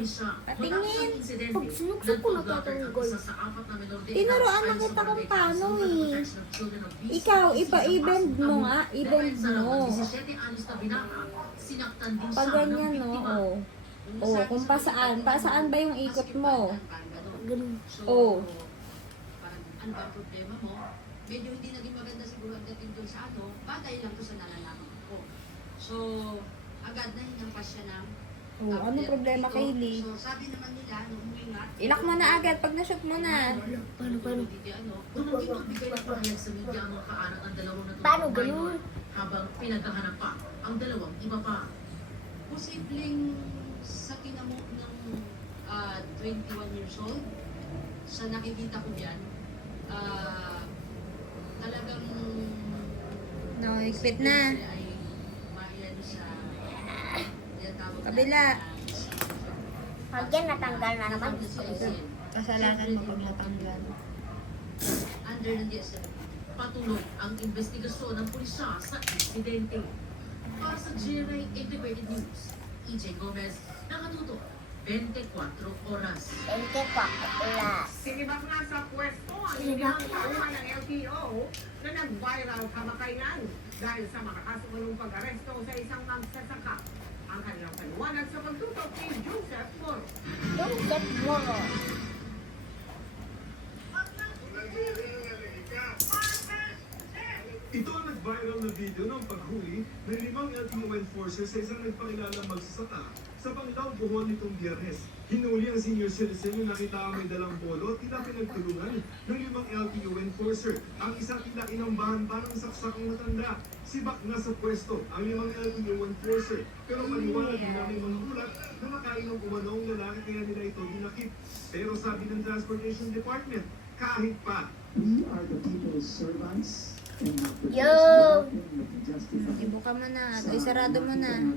Patingin. Pag sinuksan ko nagtatanggol. Tinuruan na kita kung paano eh. Ikaw, ipa-i-bend mo nga. I-bend mo. Pag ganyan, no? Oh. Oh, kung pasaan. Pasaan ba yung ikot mo? Ganun. Oh. Parang ano ba ang problema mo? Medyo hindi naging maganda siguro ang dating doon sa ano, batay lang to sa nalalaman ko. So, agad na hinampas siya ng Oh, ano problema kay Lee? So, sabi naman nila, nung huminga, Ilak mo na agad pag na-shoot mo na. Paano? Paano ganun? Habang pinaghahanap pa ang dalawang iba pa. posibleng sa kinamo ng 21 years old, sa nakikita ko yan, talagang No, ikpit na. ay mayan sa tinatawag Kabila. Pag yan natanggal na naman. Kasalanan mo pag natanggal. under ng DSWD. Patuloy ang investigasyon ng pulisya sa insidente. Para sa GMA Integrated News, EJ Gomez, nakatuto 24 oras. Ente pa, ulas. Sinibak na sa pwesto ang inihahawa ng LTO na nag-viral kamakailan dahil sa makakasunong pag-aresto sa isang magsasaka. Ang kanilang paliwanag sa pagtutok kay Joseph Moro. Joseph Moro. Ito ang nag-viral na video ng paghuli ng 5 LTO enforcers sa isang nagpakilalang magsasaka sa Panglao, Bohol nitong Biyernes. Hinuli ang senior citizen yung nakita ang may dalang bolo at tila pinagtulungan ng 5 LTO enforcer. Ang isa tila inambahan parang saksakang matanda. Sibak na sa pwesto ang 5 LTO enforcer. Pero paliwanag nila may mga ulat na makainom umano ang lalaki kaya nila ito dinakip. Pero sabi ng Transportation Department, kahit pa, We are the people's servants and not the Yo! Ibuka mo na. Ay, sarado mo na.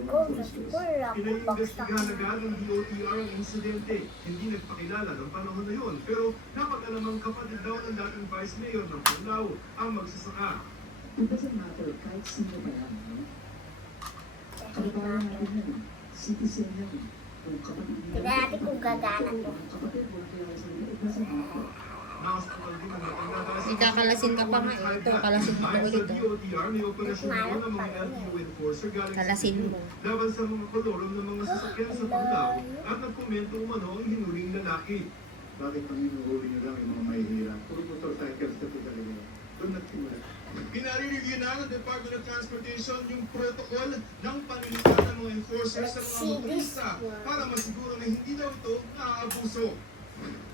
Go sa school ako baksak. pinaiimbestigahan agad ng DOTR ang insidente. Hindi nagpakilala ng panahon na yun. Pero napag-alamang kapatid daw ng dating Vice Mayor ng Panglao ang magsasaka. It doesn't matter kahit sino pa yan. Kababayan natin yan. Citizen yan. Kung kapatid niya. Tignan natin kung gagana to. Kapatid, wala kaya sa iyo. It doesn't matter. Nakaspakal din ang matanda dahil sa- Ikakalasin ka pa nga. Ito, kalasin mo pa Ayon ulit. sa DOTR, may operasyon Mas doon ng mga malap pa LTO enforcer galing sa Kalasin Cebu mo. laban sa mga kolorom ng mga sasakyan sa Panglao at nagkomento umano ang hinuling lalaki. Bakit ang hinuhuli nyo lang yung mga mahihirap? Puro motorcycles na po talaga. Doon nagsimula. Pinare-review na ng Department of Transportation yung protocol ng panlilitan ng mga enforcers sa mga motorista para masiguro na hindi daw ito naaabuso.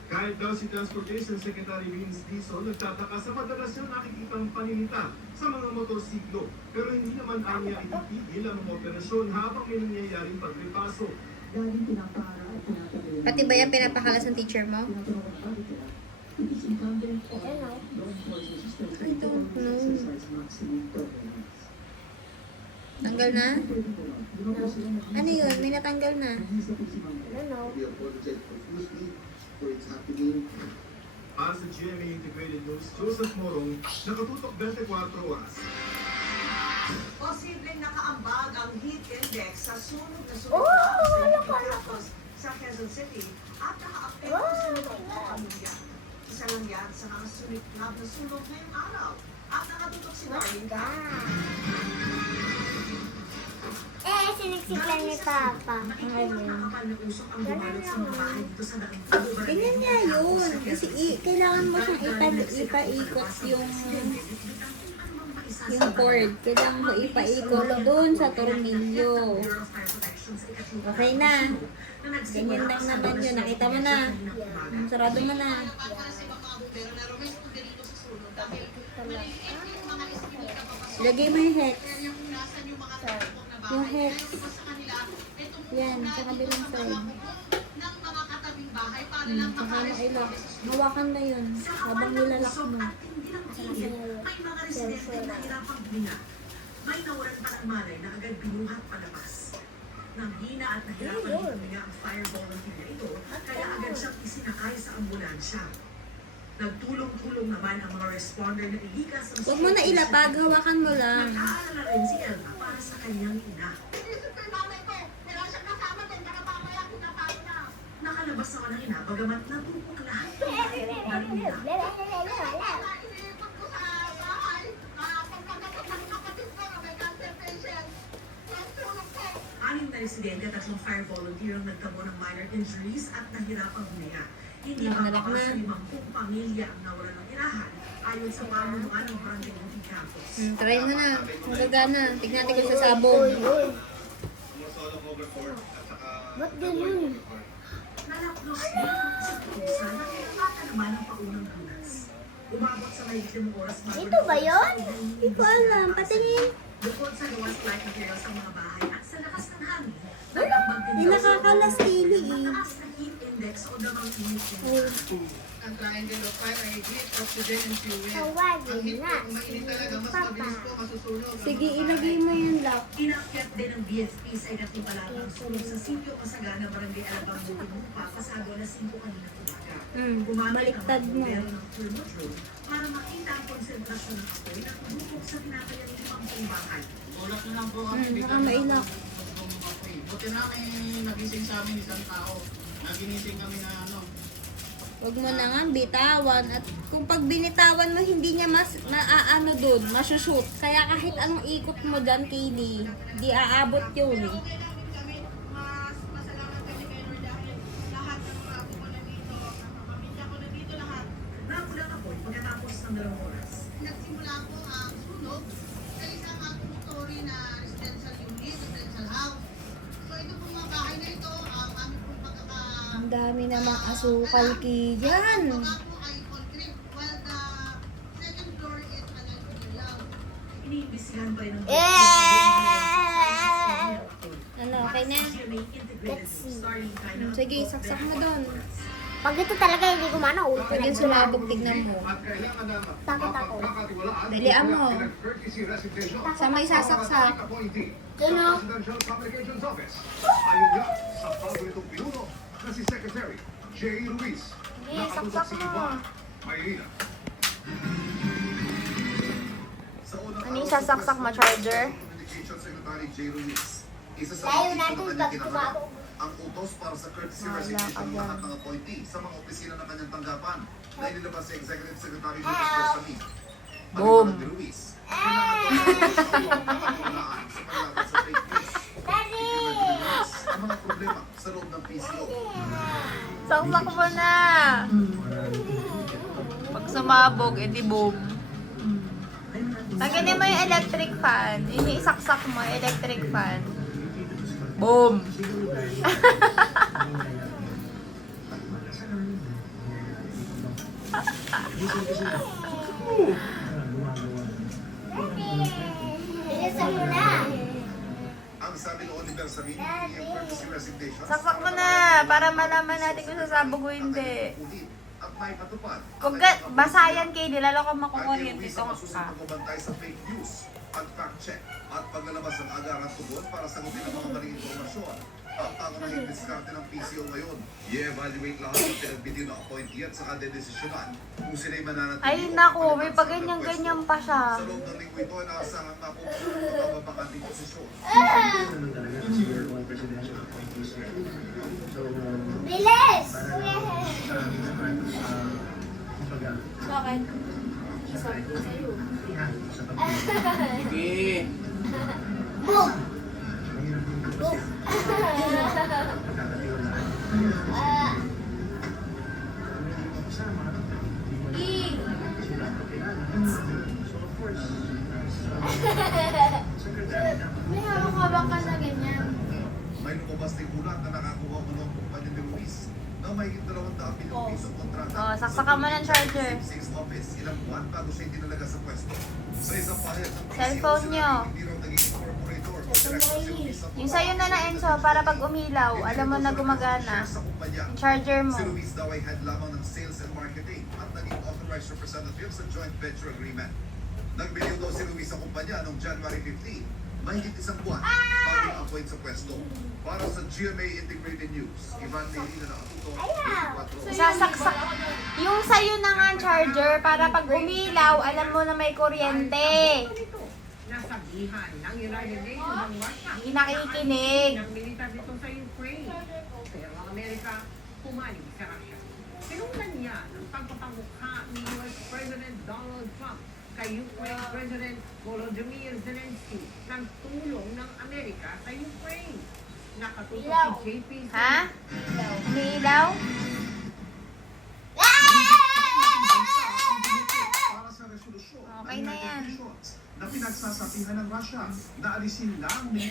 Kahit daw si Transportation Secretary Vince Dizon nagtataka sa madalas yung nakikitang paninita sa mga motorsiklo. Pero hindi naman anya ipitigil ang mga operasyon habang may nangyayaring pagripaso. Laging pinapara at tinatagal. Pati ba yan pinapakalas ng teacher mo? Tinatanong ang bakit yan? It is incumbent on I don't know. law enforcement system I don't to always know. exercise maximum tolerance. Tanggal na? Pwede mo lang. Di ba po sila nag-iisa Ano yun? po- May natanggal na. nag-iisa po si Ma'am Ed. Ano? We apologize profusely for its happening. Para sa GMA Integrated News, Joseph Morong, nakatutok 24 oras. Posibleng nakaambag ang heat index sa sunog na Oh, wala ka, Campos sa Quezon City at nakaapekto Oh, sa mga my God. pamilya. Isa lang yan sa mga sumiklab na sunog ngayong araw. At nakatutok si Darlene Siniksik lang ni Papa. Nakikita nakapal na usok ang bumalot sa mga bahay dito sa daking Ganyan nga yun. Kasi kailangan mo siyang ipaikot yung cord. Kailangan mo ipaikot doon sa tornilyo. Okay na. Ganyan lang naman yun. Nakita mo na. Sarado mo na. Lagay mo yung hex. Yung hex. Yan, sa kabilang side. Saka mo ilak. Hawakan mo yun. Habang nilalak mo. May mga residente na hirapang huminga. May nawalan pa ng malay na agad binuhat palabas. Nang hina at nahirapan huminga ang fire volunteer na ito, kaya agad siyang isinakay sa ambulansya. Nagtulong-tulong naman ang mga responder na ilikas ang Huwag mo na ilapag. Hawakan mo lang. Nag-aalala rin si Elma para sa kanyang ina. Bagamat natupok lahat ng nagmula. Anim na residente at 3 fire volunteer ang nagtamo ng minor injuries at nahirapang huminga. Hindi Nakalak bababa na. sa 50 pamilya ang nawalan ng tirahan ayon sa pamunuan ng Barangay Uti Campus. Try mo na. Kung gagana. Tignan natin kung sasabog. Ba't ganun? Nalaplos din ang sa pusa na pinapata naman ang paunang gulas. Umabot sa mahigit oras bago Ito ba yun? Hindi ko alam. Patingin. Bukod sa gawas light materials sa mga bahay at sa lakas ng hangin, Hindi nakakalasili eh. mataas na heat index o damang init din. Ang triangle of fire ay heat, oxygen, and fuel. Tawagin Ang heat na. po, mainit talaga, mas Papa. mabilis po masusunog. Sige, ilagay mo yung lock. Inakyat din ng BFP sa ikatlong palatang sunog sa sitio Kasagana, Barangay Alabang, Muntinlupa, pasado alas 5 kanina umaga. Gumamit ang Baliktad mga mo. modelo ng thermodrome para makita ang konsentrasyon ng apoy na tumupok sa tinatayang 50 bahay. Tulak na lang po kami. Saka mailak. Buti na may nagising sa amin isang tao. Naginising kami na ano. Huwag mo na nga bitawan. At kung pag binitawan mo, hindi niya maaano doon, masushoot. Kaya kahit anong ikot mo dyan, Kaylee, di aabot yun eh. Mas masalamat kami kay Lord dahil lahat ng mga apo ko nandito, pamilya ko nandito lahat. Napula ang apoy pagkatapos ng 2 oras. Nagsimula po ang sunog sa isang two-story na residential unit, residential house. So ito pong mga bahay na ito, ang aming pong Ang dami namang asukal, Kay, dyan. mga po ay concrete, while the second floor is an lang. Iniimbisihan pa rin ng Ano, okay na? Let's see. Sige, saksak mo doon. Pag ito talaga hindi gumana, ulit Pag yung sumabog, tignan mo. Takot ako. Dalian mo. Sa may sasaksak. Sino? Ayun nga, sa bago itong pinuno na si Secretary J. Ruiz. saksak mo. Mayrina. Ano yung sasaksak mo, charger? Communication Secretary J. Ruiz. Isa sa Tayo mga natin, issue na pag kanyang kinaharap, tumabog. ang utos para sa courtesy Wala resignation ka ng dyan. lahat ng appointee sa mga opisina ng kanyang tanggapan na inilabas si Executive Secretary Lucas Bersami. Boom. Paliwanag ni Ruiz, kailangan daw ang pagkakalaan sa paglaban sa fake news. Daddy! Ang mga problema sa loob ng PCO. Saksak mo na! Pag sumabog, edi boom. Tanggalin mo yung electric fan. Yung isaksak mo, electric fan. Boom! Bilisan mo na. Ang sabi ni Oliver Samin, yung courtesy resignation. Saksak mo na! Para malaman natin kung sasabog o hindi. At may patupad. Kung basayan kayo, nilalo ko makukuryente ito Ang ka. pagbabantay sa fake news, pag-fact check, at paglalabas ng agarang tugon para sagutin ang mga maling informasyon. Ang pangunahing diskarte ng PCO ngayon, i-evaluate lahat ng pinagbitiw na appointee at saka dedesisyonan kung sila'y mananatili. Ay, naku, may paganyan-ganyan pa siya. Sa loob ng linggo ito, inaasahang mapupunan ng mababakanting posisyon. Bilis! Bakit? Sige. Boom! Boom! May hawak-hawak ka na ganyan. May lumabas na ulat na nakakuha mo ng kumpanya ni Luis na may 200 milyong piso kontrata. Oh, saksakan mo ng charger. Six office, ilang buwan bago siya tinalaga sa pwesto. Sa isang pahayag ng PCO, Cellphone nyo. hindi raw naging corporator o director si Luis sa Yung sa'yo na Enzo, para pag umilaw, alam mo na gumagana. sa kumpanya. Yung charger mo. Si Luis daw ay head lamang ng sales and marketing at naging authorized representative sa joint venture agreement. Nagbiliw daw si Luis sa kumpanya noong January 15, mahigit isang buwan bago na-appoint sa pwesto. Para sa GMA Integrated News, Ivan Mayrina na atuto, 24. Sasaksak. Yung sa'yo na nga charger, para pag umilaw, alam mo na may kuryente. Nasabihan ng United Nations ang Russia. Hindi nakikinig. Ng militar dito sa Ukraine. Pero ang Amerika, pumali sa Russia. Sinulan niya ang pagpapamukha ni US President Donald Trump kay Ukraine President Volodymyr Zelensky ng tulong ng Amerika sa Ukraine. Nakatutok Ilaw. si JP Ha? Umiilaw? Para sa resolusyon Okay na yan. na pinagsasabihan ng Russia na alisin na ang militar